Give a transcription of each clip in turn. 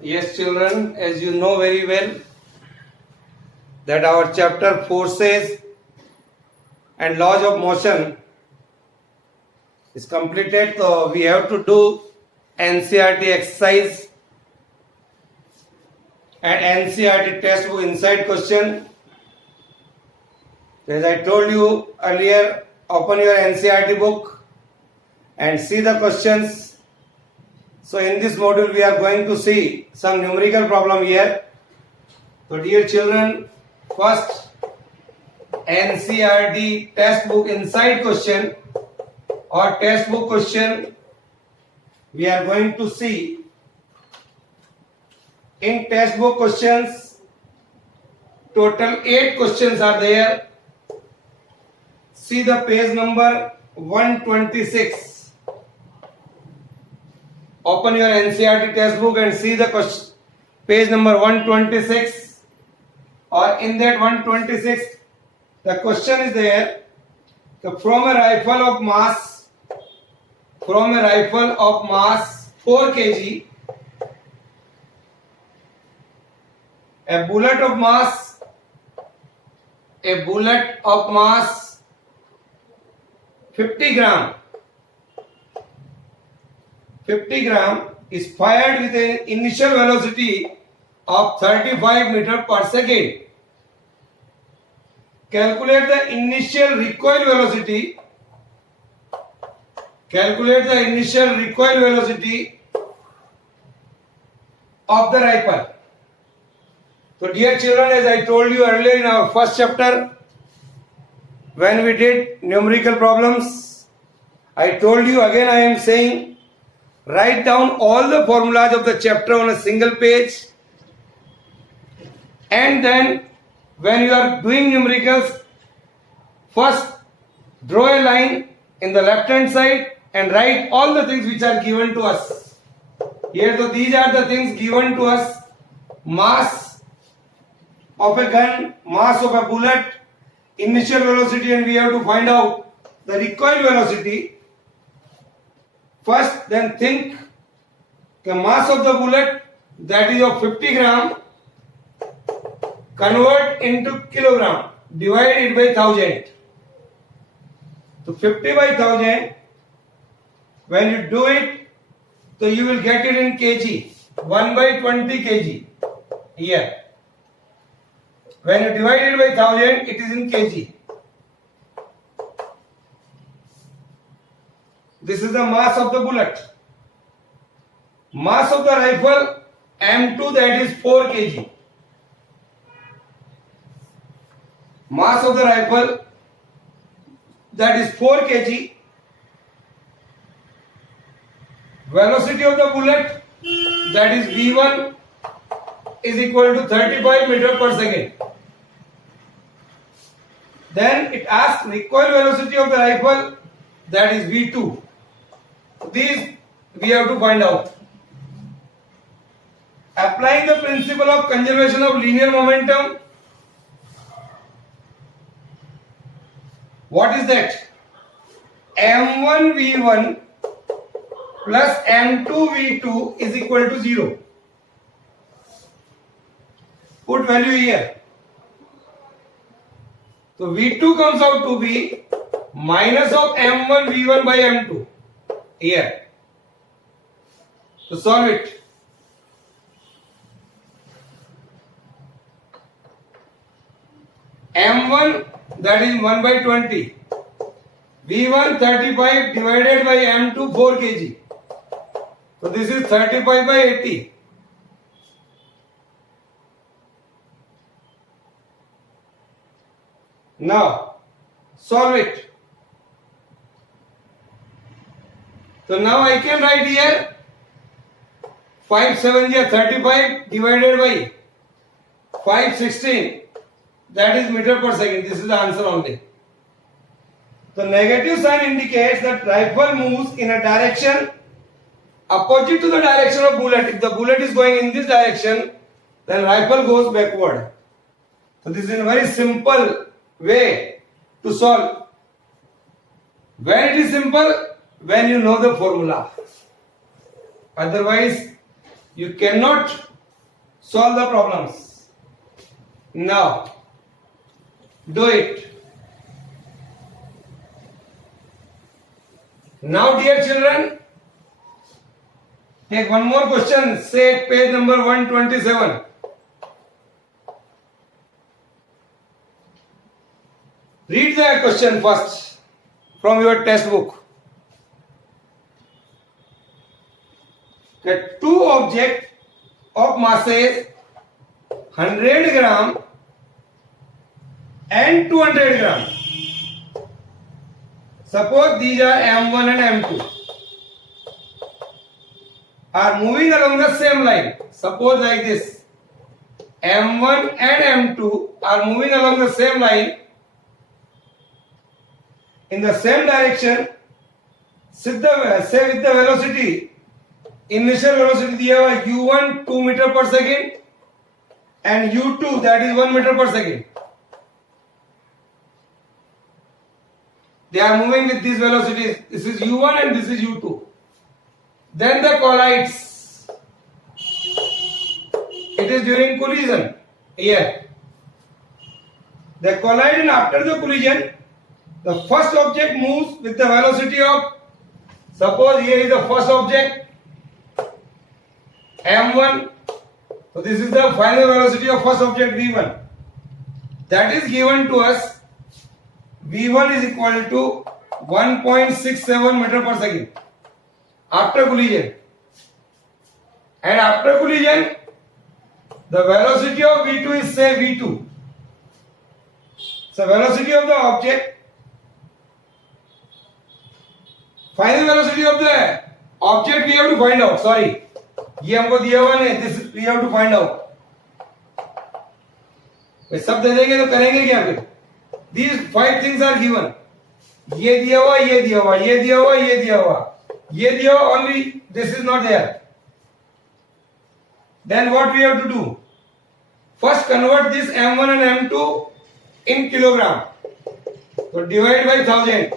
Yes, children, as you know very well that our chapter forces and laws of motion is completed, so we have to do NCERT exercise and NCERT textbook inside question. As I told you earlier, open your NCERT book and see the questions. So in this module we are going to see some numerical problem here. So dear children, first NCERT textbook inside question or textbook question we are going to see. In textbook questions, total 8 questions are there. See the page number 126. Open your NCERT textbook and see the question, page number 126, or in that 126 the question is there, from a rifle of mass 4 kg, a bullet of mass 50 gram is fired with an initial velocity of 35 meter per second. Calculate the initial recoil velocity. Of the rifle. So dear children, as I told you earlier in our first chapter, when we did numerical problems, I told you, again I am saying, write down all the formulas of the chapter on a single page, and then when you are doing numericals, first draw a line in the left hand side and write all the things which are given to us. Here, so these are the things given to us: mass of a gun, mass of a bullet, initial velocity, and we have to find out the recoil velocity. First, then think the mass of the bullet, that is of 50 gram, convert into kilogram, divide it by 1000. So 50 by 1000, when you do it, so you will get it in kg, 1 by 20 kg here. When you divide it by 1000, it is in kg. This is the mass of the bullet. Mass of the rifle M2, that is 4 kg. Mass of the rifle, that is 4 kg. Velocity of the bullet, that is V1, is equal to 35 meter per second. Then it asks recoil velocity of the rifle, that is V2. These we have to find out. Applying the principle of conservation of linear momentum, what is that? M1 V1 plus M2 V2 is equal to 0. Put value here. So V2 comes out to be minus of M1 V1 by M2 here. So solve it. M1, that is 1 by 20. V1 35 divided by M2 4 kg. So this is 35 by 80. Now solve it. So now I can write here 5 7 is 35 divided by 516, that is meter per second. This is the answer only. The negative sign indicates that rifle moves in a direction opposite to the direction of bullet. If the bullet is going in this direction, then rifle goes backward. So this is a very simple way to solve. When it is simple, when you know the formula. Otherwise, you cannot solve the problems. Now, do it. Now, dear children, take one more question. Say page number 127. Read the question first from your textbook. That two objects of masses 100 gram and 200 gram. Suppose these are M1 and M2 are moving along the same line. Suppose like this. M1 and M2 are moving along the same line in the same direction. Say with the velocity, initial velocity दिया हुआ u1 2 meter per second and u2 that is 1 meter per second. They are moving with these velocities. This is u1 and this is u2. Then they collides. It is during collision. Here. They collide, and after the collision, the first object moves with the velocity of, suppose here is the first object m1. So this is the final velocity of first object v1. That is given to us. v1 is equal to 1.67 meter per second after collision. And after collision, the velocity of v2 is say v2. So velocity of the object, final velocity of the object we have to find out. Sorry, ये हमको दिया हुआ नहीं, this we have to find out. वे सब दे देंगे तो करेंगे क्या फिर? These 5 things are given. ये दिया हुआ, ये दिया हुआ, ये दिया हुआ, ये दिया हुआ, ये दिया हुआ. Only this is not there. Then what we have to do? First convert this m1 and m2 in kilogram. So divide by 1000.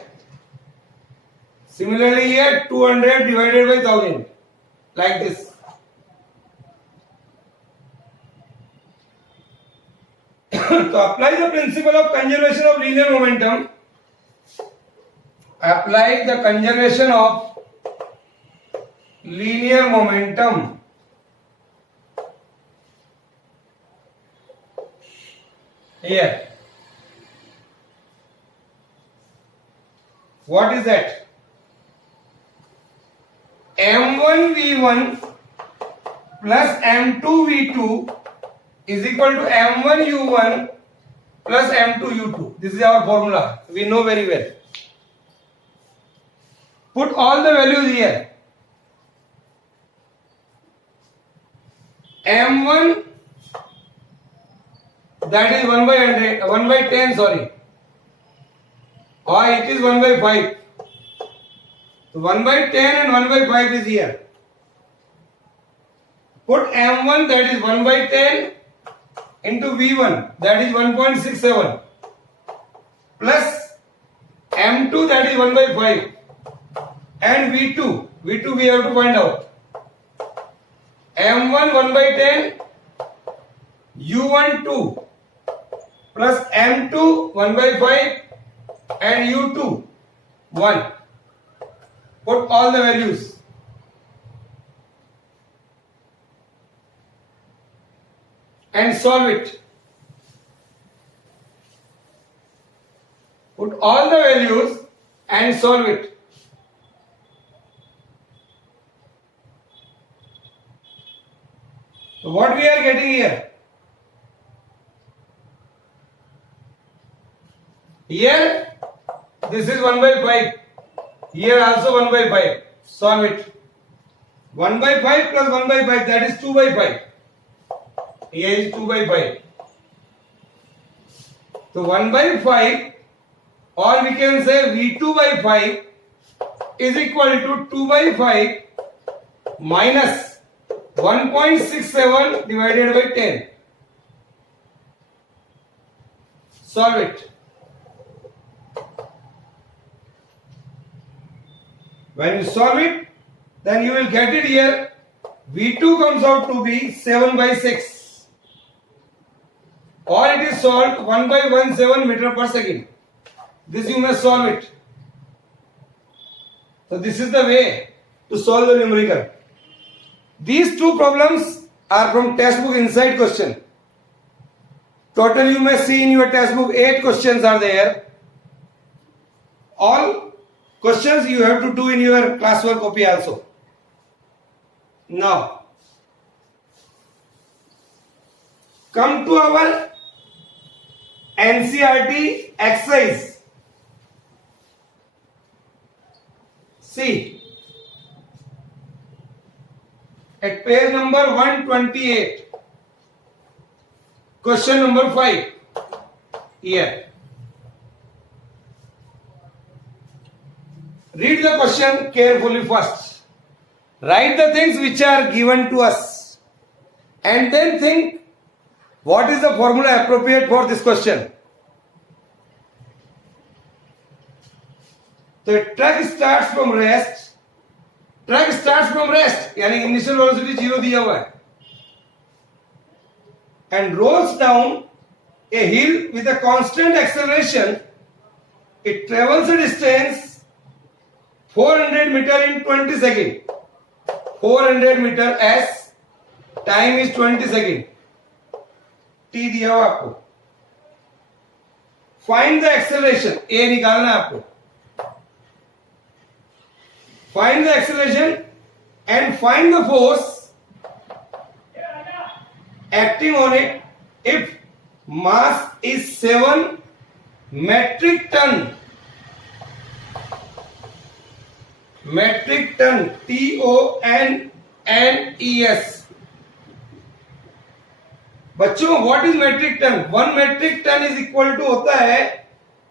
Similarly here 200 divided by 1000. Like this. So apply the principle of conservation of linear momentum. Apply the conservation of linear momentum. Here. What is that? M1 V1 plus M2 V2 is equal to M1 U1 plus M2 U2. This is our formula. We know very well. Put all the values here. M1 that is 1 by 100, 1 by 10 sorry. Or it is 1 by 5. So 1 by 10 and 1 by 5 is here. Put M1 that is 1 by 10 into V1 that is 1.67 plus M2 that is 1 by 5 and V2 we have to find out. M1 1 by 10, U1 2 plus M2 1 by 5 and U2 1. Put all the values. And solve it. Put all the values and solve it. So what we are getting here? Here, this is 1 by 5. Here also 1 by 5. Solve it. 1 by 5 plus 1 by 5 that is 2 by 5. Here is 2 by 5. So 1 by 5 or we can say V2 by 5 is equal to 2 by 5 minus 1.67 divided by 10. Solve it. When you solve it, then you will get it here V2 comes out to be 7 by 6, or it is solved 1 by 17 meter per second. This you must solve it. So this is the way to solve the numerical. These two problems are from textbook inside question. Total you may see in your textbook 8 questions are there. All questions you have to do in your classwork copy also. Now come to our NCERT exercise. See at page number 128. Question number 5 here. Read the question carefully first. Write the things which are given to us and then think what is the formula appropriate for this question. The truck starts from rest. Truck starts from rest यानी initial velocity 0 दिया हुआ है and rolls down a hill with a constant acceleration. It travels a distance 400 meter in 20 seconds. 400 meter s time is 20 seconds. T दिया हुआ आपको. Find the acceleration. A निकालना है आपको. Find the acceleration and find the force acting on it if mass is 7 metric ton. Metric ton. TONNES. बच्चों what is metric ton? 1 metric ton is equal to होता है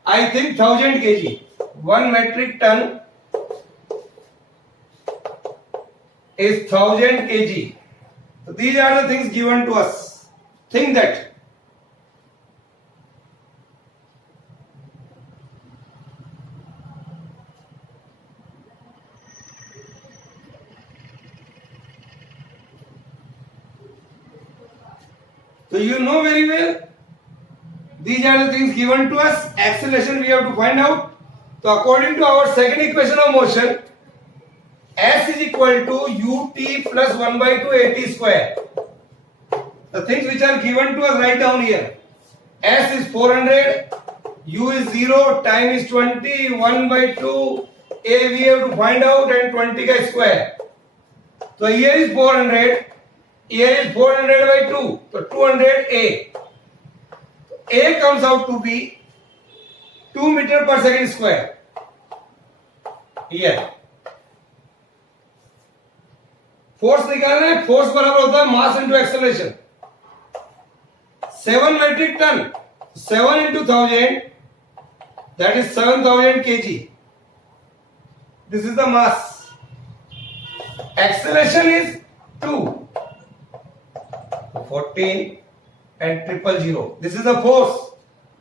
I think 1000 kg. 1 metric ton is 1000 kg. So these are the things given to us. Think that. So you know very well. These are the things given to us. Acceleration we have to find out. So according to our second equation of motion, S is equal to ut plus 1 by 2 at square. The things which are given to us write down here. S is 400, u is 0, time is 20, 1 by 2, a we have to find out and 20 ka square. So here is 400, here is 400 by 2, so 200 a. A comes out to be 2 meter per second square. Here. Force निकालना है. Force बराबर होता है mass into acceleration. 7 metric ton. 7 into 1000 that is 7000 kg. This is the mass. Acceleration is 2. 14 and 000. This is the force.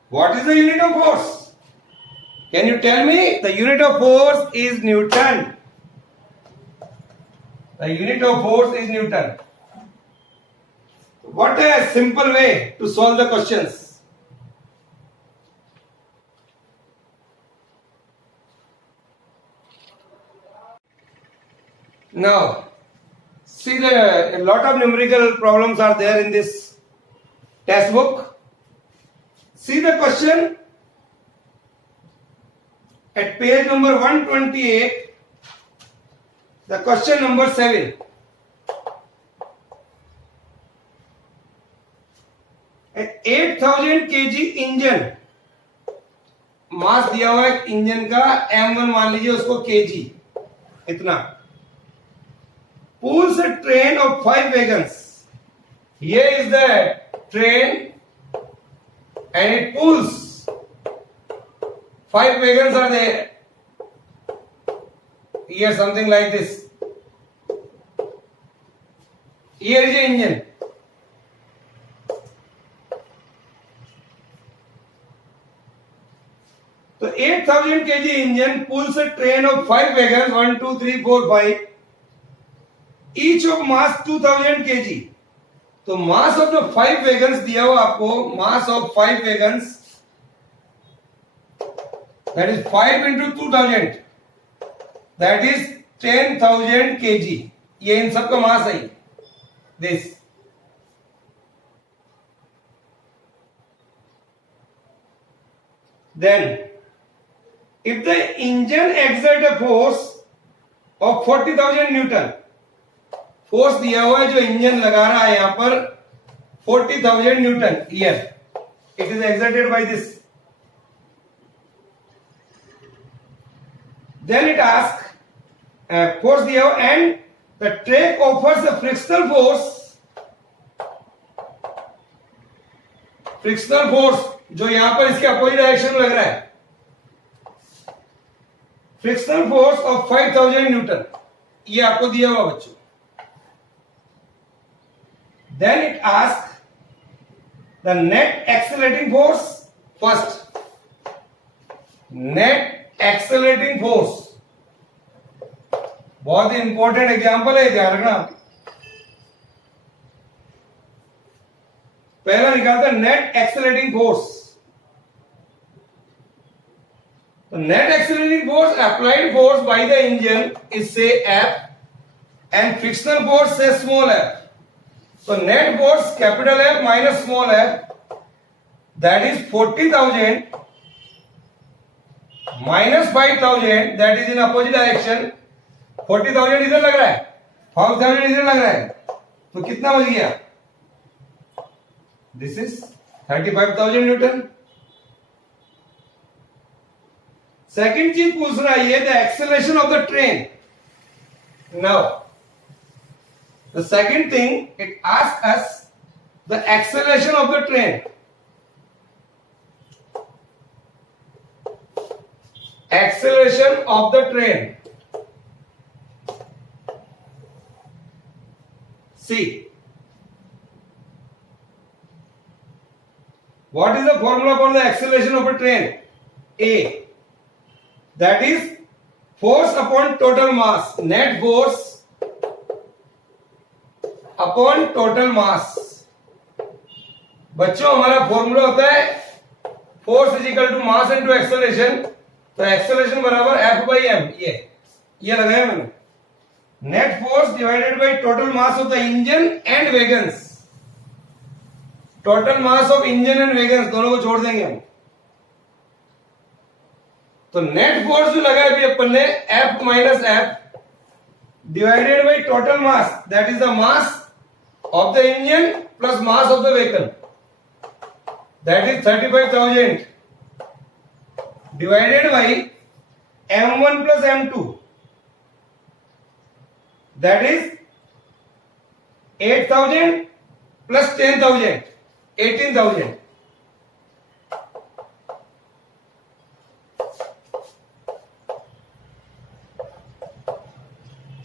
What is the unit of force? Can you tell me? The unit of force is Newton. The unit of force is Newton. What a simple way to solve the questions. Now, see a lot of numerical problems are there in this textbook. See the question at page number 128. The question number 7. An 8000 kg engine, मास दिया हुआ है engine का M1 मान लीजिए उसको kg इतना. Pulls a train of 5 wagons. Here is the train and it pulls. 5 wagons are there. Here something like this. Here is the engine. So 8000 kg engine pulls a train of 5 wagons 1, 2, 3, 4, 5 each of mass 2000 kg. तो mass of the 5 wagons दिया हुआ आपको, mass of 5 wagons that is 5 into 2000 that is 10,000 kg. ये इन सब का मास है this. Then if the engine exert a force of 40,000 Newton, force दिया हुआ है जो इंजन लगा रहा है यहां पर 40,000 newton here, it is exerted by this. Then it ask force दिया हुआ and the track offers a frictional force. Frictional force जो यहां पर इसके अपोजिट डायरेक्शन में लग रहा है, फ्रिक्शनल फोर्स ऑफ 5,000 न्यूटन, ये आपको दिया हुआ बच्चों. Then it asks the net accelerating force first. Net accelerating force बहुत ही इंपॉर्टेंट एग्जांपल है, ध्यान रखना. पहला निकालता नेट एक्सेलरेटिंग फोर्स. तो net accelerating force applied force by the engine is से F एंड फ्रिक्शनल फोर्स से small f. So net force capital F minus small f, that is 40,000 minus 5,000, that is in opposite direction. 40,000 इधर लग रहा है, 5,000 इधर लग रहा है, तो कितना बच गया? This is 35,000 Newton. सेकेंड चीज पूछ रहा है ये, the acceleration of the train. Now the second thing it asks us the acceleration of the train. Acceleration of the train. See, what is the formula for the acceleration of a train? A, that is force upon total mass, net force upon total mass. बच्चों हमारा formula होता है force is equal to mass into acceleration. तो acceleration बराबर F by M. ये लगाया मैंने. Net force divided by total mass of the engine and wagons. Total mass of engine and wagons दोनों को छोड़ देंगे हम. तो नेट फोर्स जो लगाया अभी अपन ने F minus F divided by total mass, that is the mass of the engine plus mass of the vehicle, that is 35,000 divided by m1 plus m2, that is 8,000 plus 10,000, 18,000.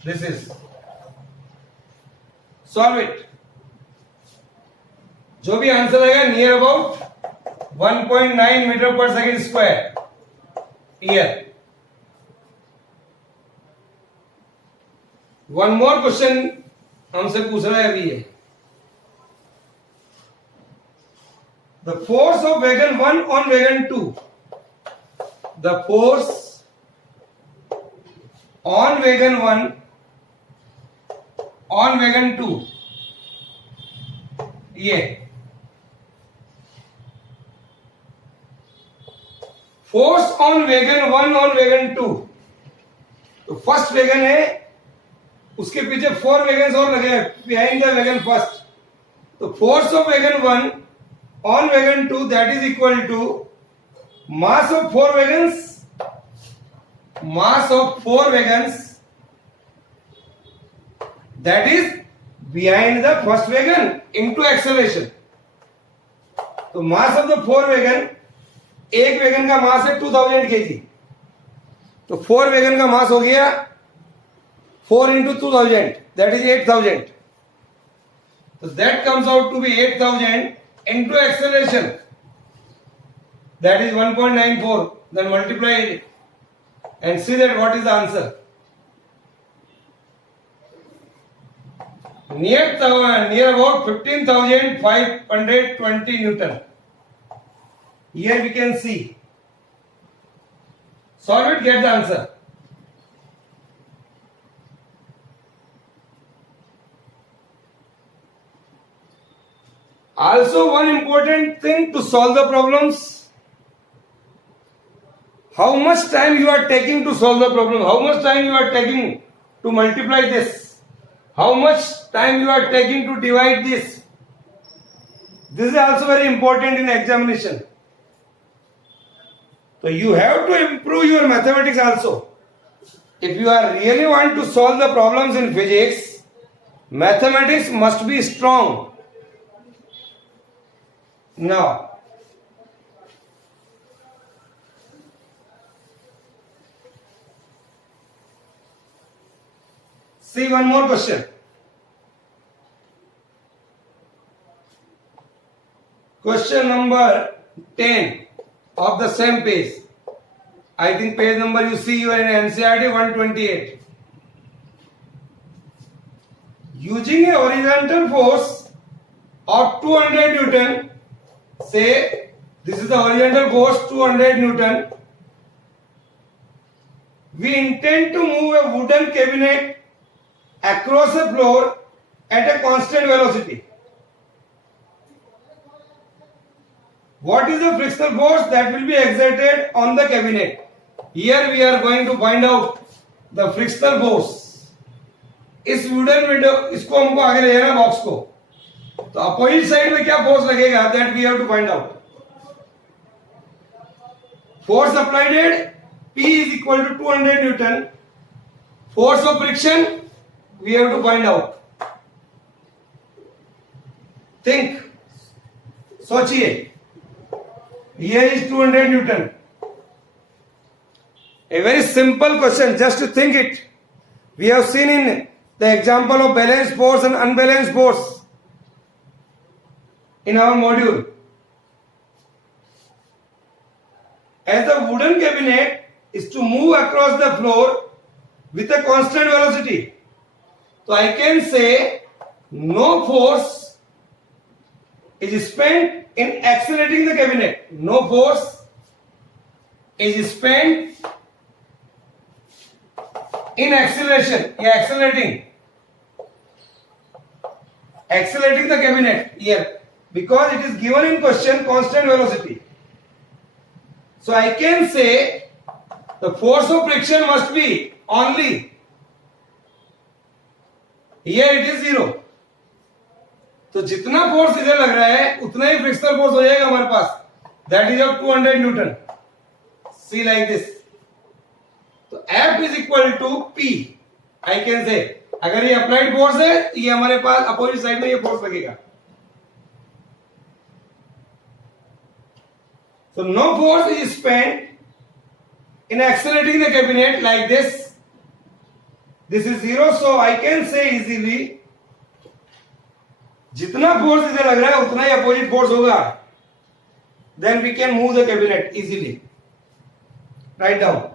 This is solve it. जो भी answer आएगा near about 1.9 metre पर second square year. One more question हमसे पूछ रहा है अभी ये. The force of wagon 1 on wagon 2. The force on wagon 1 on wagon 2, ये force on wagon 1 on wagon 2. तो फर्स्ट वैगन है, उसके पीछे 4 वैगन और लगे बिहाइंड द वैगन फर्स्ट. तो force of wagon 1 on wagon 2 that is equal to mass of 4 wagons, mass of 4 wagons that is behind the first wagon into acceleration. तो mass of the 4 wagon, एक wagon का मास है 2000 kg, तो 4 wagon का मास हो गया 4 into 2000, that is 8,000. So that comes out to be 8,000 into acceleration, that is 1.94. Then multiply it and see that what is the answer. near about 15,520 Newton. Here we can see. Solve it, get the answer. Also, one important thing to solve the problems. How much time you are taking to solve the problem? How much time you are taking to multiply this? How much time you are taking to divide this? This is also very important in examination. So you have to improve your mathematics also. If you are really want to solve the problems in physics, mathematics must be strong. Now, see one more question. Question number 10 of the same page. I think page number you see you are in NCERT 128. Using a horizontal force of 200 Newton, say this is the horizontal force 200 Newton. We intend to move a wooden cabinet across the floor at a constant velocity. What is the frictional force that will be exerted on the cabinet? Here we are going to find out the frictional force. इस wooden window इसको हमको आगे ले जाना box को, तो opposite side में क्या फोर्स लगेगा that we have to find out. Force applied at P is equal to 200 Newton. Force of friction we have to find out. Think. सोचिए. Here is 200 Newton. A very simple question, just to think it. We have seen in the example of balanced force and unbalanced force in our module. As the wooden cabinet is to move across the floor with a constant velocity, so I can say no force is spent in accelerating the cabinet. No force is spent in acceleration. Accelerating the cabinet here, because it is given in question constant velocity. So I can say the force of friction must be only, here it is 0. तो जितना force इधर लग रहा है उतना ही frictional force हो जाएगा हमारे पास, that is of 200 newton. See like this. तो F is equal to P. I can say अगर ये अप्लाइड फोर्स है ये हमारे पास अपोजिट साइड में ये फोर्स लगेगा. So no force is spent in accelerating the cabinet like this. This is 0, so I can say easily जितना force इधर लग रहा है उतना ही अपोजिट फोर्स होगा. Then we can move the cabinet easily. Write down.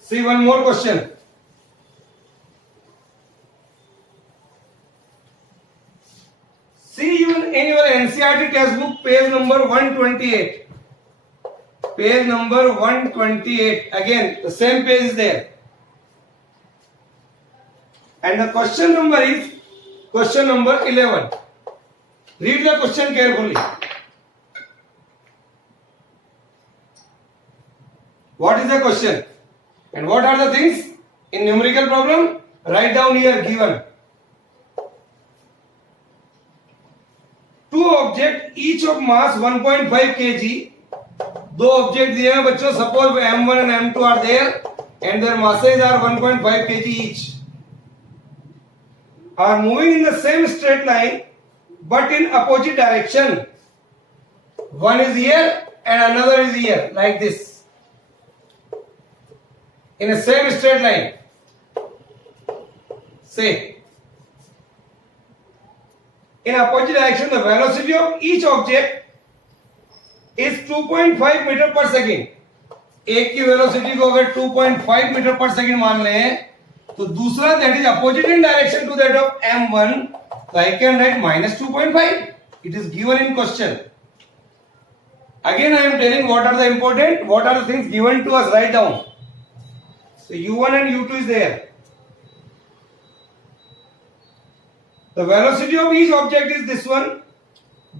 See one more question. See you in your NCERT textbook, page number 128. Page number 128. Again, the same page is there. And the question number is question number 11. Read the question carefully. What is the question? And what are the things? In numerical problem, write down here given. Two objects each of mass 1.5 kg. दो object दिए हैं बच्चों, suppose M1 and M2 are there and their masses are 1.5 kg each, are moving in the same straight line but in opposite direction. One is here and another is here, like this, in a same straight line. Say in opposite direction, the velocity of each object is 2.5 metre पर second. एक की velocity को अगर 2.5 metre पर second मान लें तो दूसरा that is opposite in direction to that of m1, so I can write minus 2.5. It is given in question. Again I am telling what are the things given to us. Write down. So u1 and u2 is there. The velocity of each object is this one.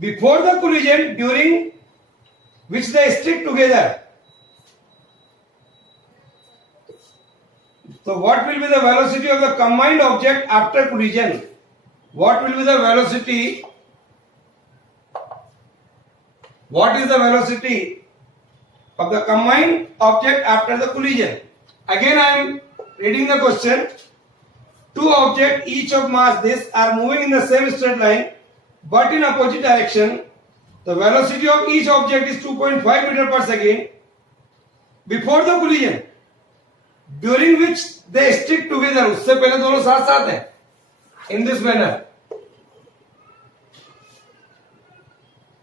Before the collision, during which they stick together. So what will be the velocity of the combined object after collision? What will be the velocity? What is the velocity of the combined object after the collision? Again I am reading the question. Two objects each of mass this are moving in the same straight line but in opposite direction. The velocity of each object is 2.5 meter per second before the collision, during which they stick together. उससे पहले दोनों साथ साथ हैं in this manner.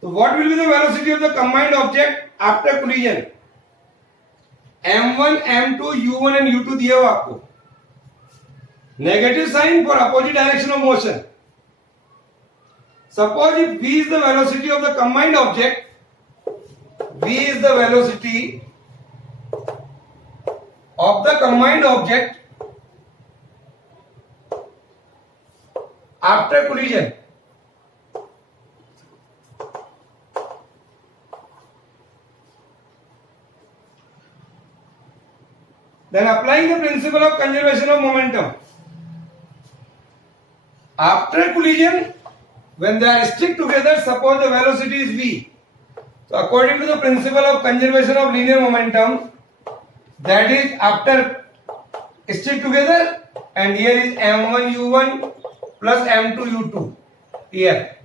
So what will be the velocity of the combined object after collision? m1, m2, u1 and u2 दिया हुआ आपको. Negative sign for opposite direction of motion. Suppose if v is the velocity of the combined object, v is the velocity of the combined object after collision. Then applying the principle of conservation of momentum. After collision, when they are stick together, suppose the velocity is v. So according to the principle of conservation of linear momentum, that is after stick together, and here is m1 u1 plus m2 u2 here.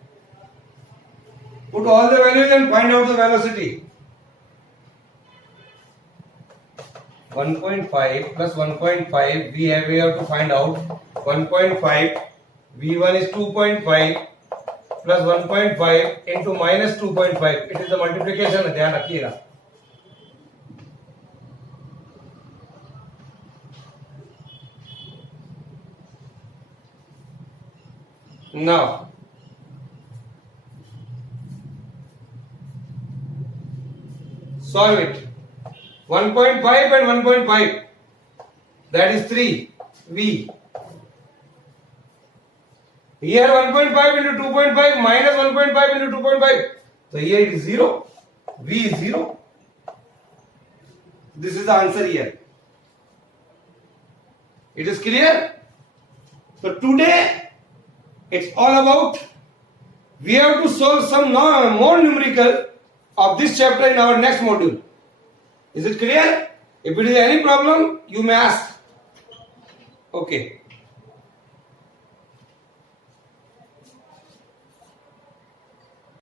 Put all the values and find out the velocity. 1.5 plus 1.5 we have to find out. 1.5 v1 is 2.5 plus 1.5 into minus 2.5. It is the multiplication. ध्यान रखिएगा. Now solve it. 1.5 and 1.5, that is 3 v. Here 1.5 into 2.5 minus 1.5 into 2.5. So here it is 0. V is 0. This is the answer here. It is clear? So today it's all about, we have to solve some more numerical of this chapter in our next module. Is it clear? If it is any problem, you may ask. Okay.